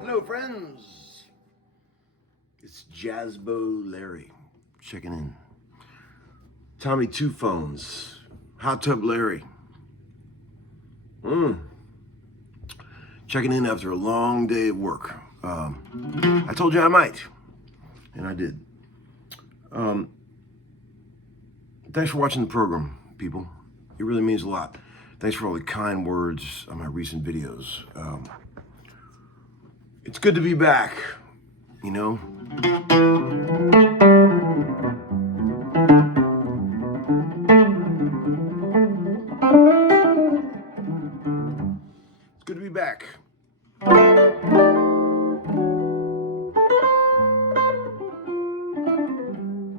Hello, friends. It's Jazzbo Larry checking in. Tommy Two Phones. Hot Tub Larry. Checking in after a long day of work. I told you I might, and I did. Thanks for watching the program, people. It really means a lot. Thanks for all the kind words on my recent videos. It's good to be back, you know? It's good to be back.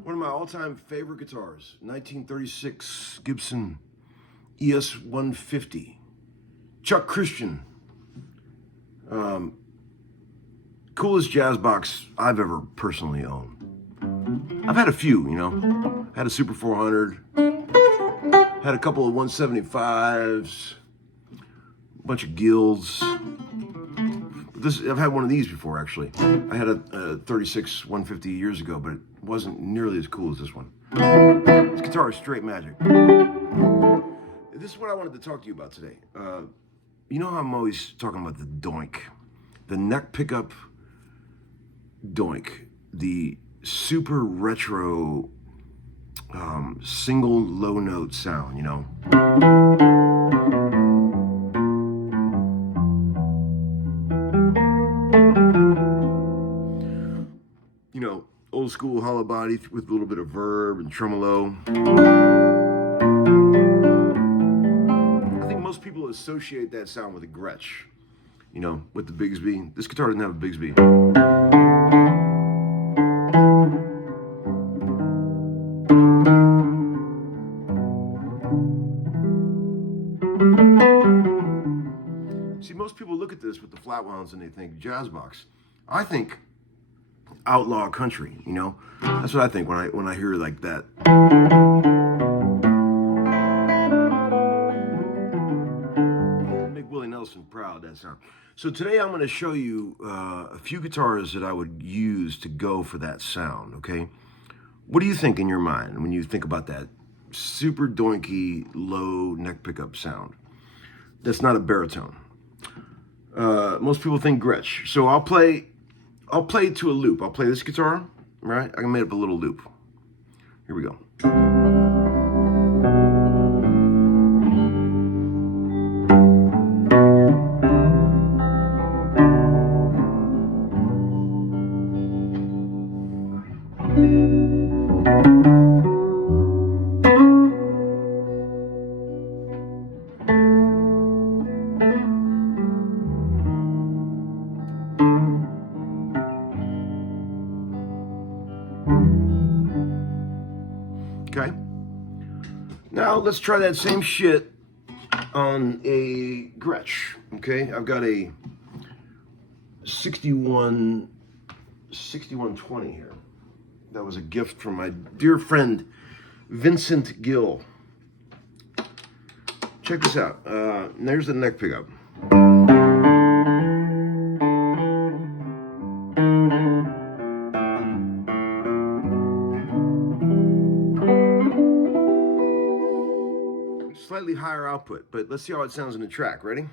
One of my all-time favorite guitars, 1936 Gibson ES150. Chuck Christian. Coolest jazz box I've ever personally owned. I've had a few, you know. Had a Super 400. Had a couple of 175s. A bunch of Guilds. I've had one of these before, actually. I had a 36 150 years ago, but it wasn't nearly as cool as this one. This guitar is straight magic. This is what I wanted to talk to you about today. You know how I'm always talking about the Doink, the neck pickup Doink, the super retro single low note sound, you know? You know, old school hollow body with a little bit of verb and tremolo. I think most people associate that sound with a Gretsch, you know, with the Bigsby. This guitar doesn't have a Bigsby. See, most people look at this with the flat wounds and they think jazz box. I think outlaw country, you know? That's what I think when I hear like that. Make Willie Nelson proud, that sound. So today I'm going to show you a few guitars that I would use to go for that sound, okay? What do you think in your mind when you think about that super doinky, low neck pickup sound? That's not a baritone. Most people think Gretsch. So I'll play to a loop. I'll play this guitar, right? I made up a little loop. Here we go. Okay. Now let's try that same shit on a Gretsch. Okay, I've got a 6120 here. That was a gift from my dear friend Vincent Gill. Check this out. There's the neck pickup. Slightly higher output, but let's see how it sounds in the track. Ready?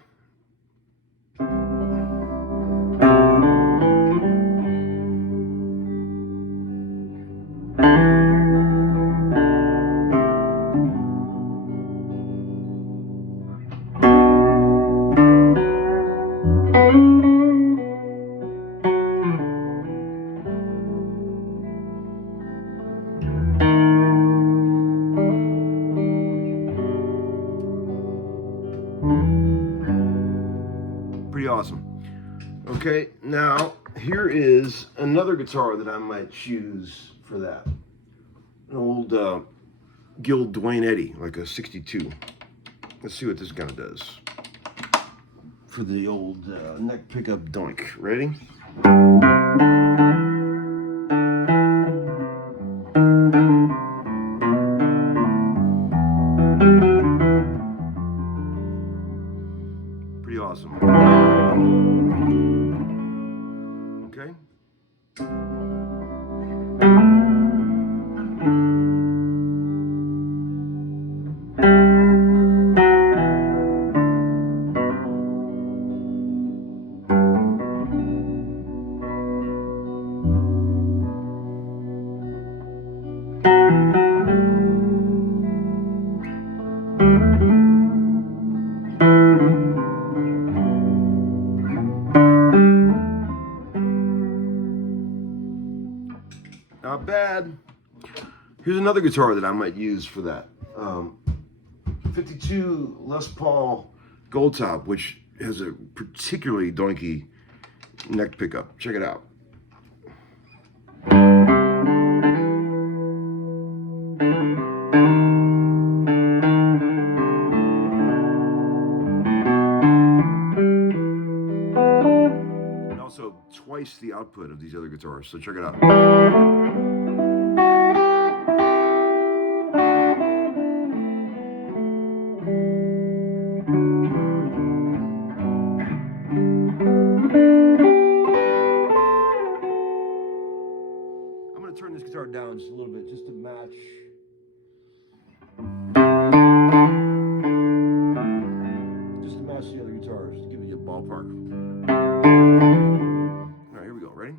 Pretty awesome. Okay, now here is another guitar that I might choose for that. An old Guild Duane Eddy, like a 62. Let's see what this guy does for the old neck pickup Doink. Ready? awesome. Okay. Not bad. Here's another guitar that I might use for that. 52 Les Paul Gold Top, which has a particularly doinky neck pickup. Check it out. And also twice the output of these other guitars, so check it out. Turn this guitar down just a little bit, just to match. Just to match the other guitars, to give you a ballpark. All right, here we go. Ready?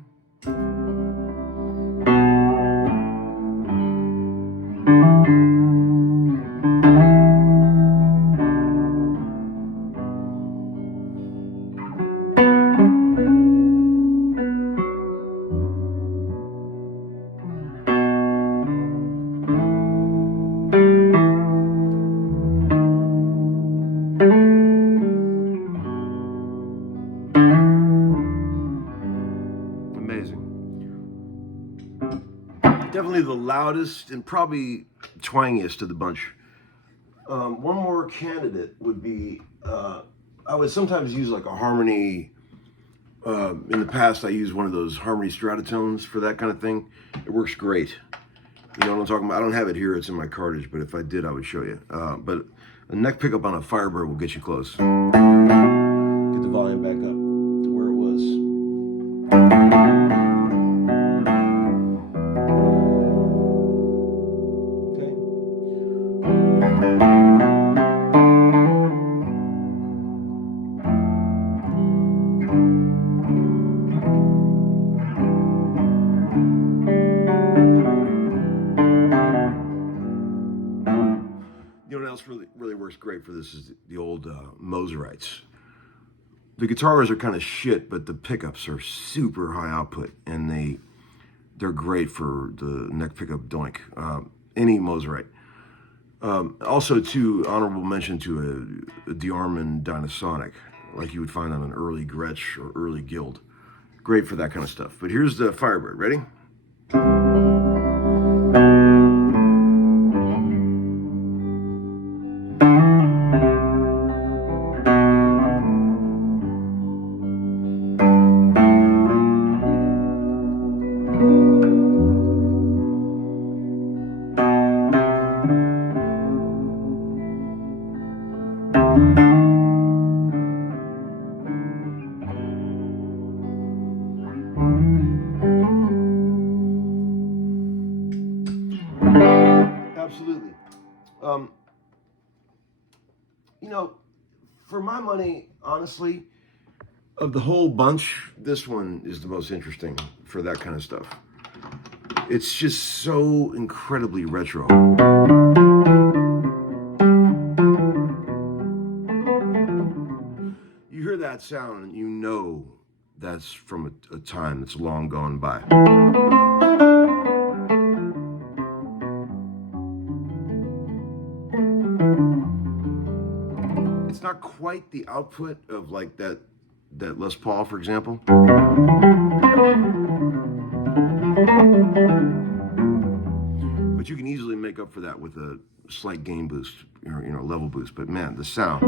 Definitely the loudest and probably twangiest of the bunch. One more candidate would be, I would sometimes use like a harmony. In the past, I used one of those harmony stratatones for that kind of thing. It works great. You know what I'm talking about? I don't have it here, it's in my cartridge, but if I did, I would show you. But a neck pickup on a Firebird will get you close. Get the volume back up to where it was. You know what else really works great for this is the old Moserites. The guitars are kind of shit, but the pickups are super high output, and they're great for the neck pickup doink. Any Moserite. Also, too, honorable mention to a Diarman Dynasonic, like you would find on an early Gretsch or early Guild. Great for that kind of stuff. But here's the Firebird. Ready? Absolutely. You know, for my money, honestly, of the whole bunch, this one is the most interesting for that kind of stuff. It's just so incredibly retro. You hear that sound and you know that's from a time that's long gone by. It's not quite the output of like that Les Paul, for example. But you can easily make up for that with a slight gain boost, or, you know, level boost. But man, the sound.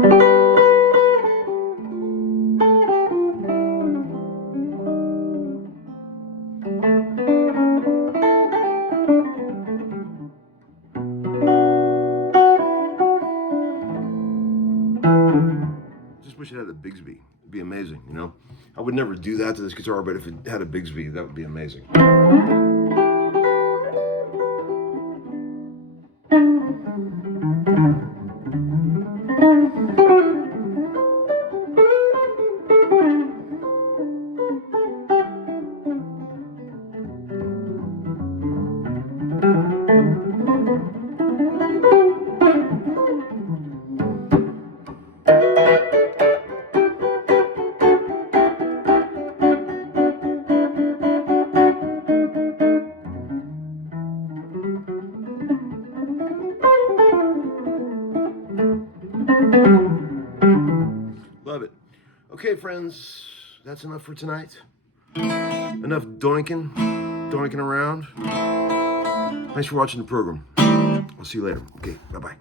just wish it had a Bigsby. It'd be amazing, you know? I would never do that to this guitar, but if it had a Bigsby, that would be amazing. Love it. Okay, friends, that's enough for tonight. Enough doinking around. Thanks for watching the program. I'll see you later. Okay, bye-bye.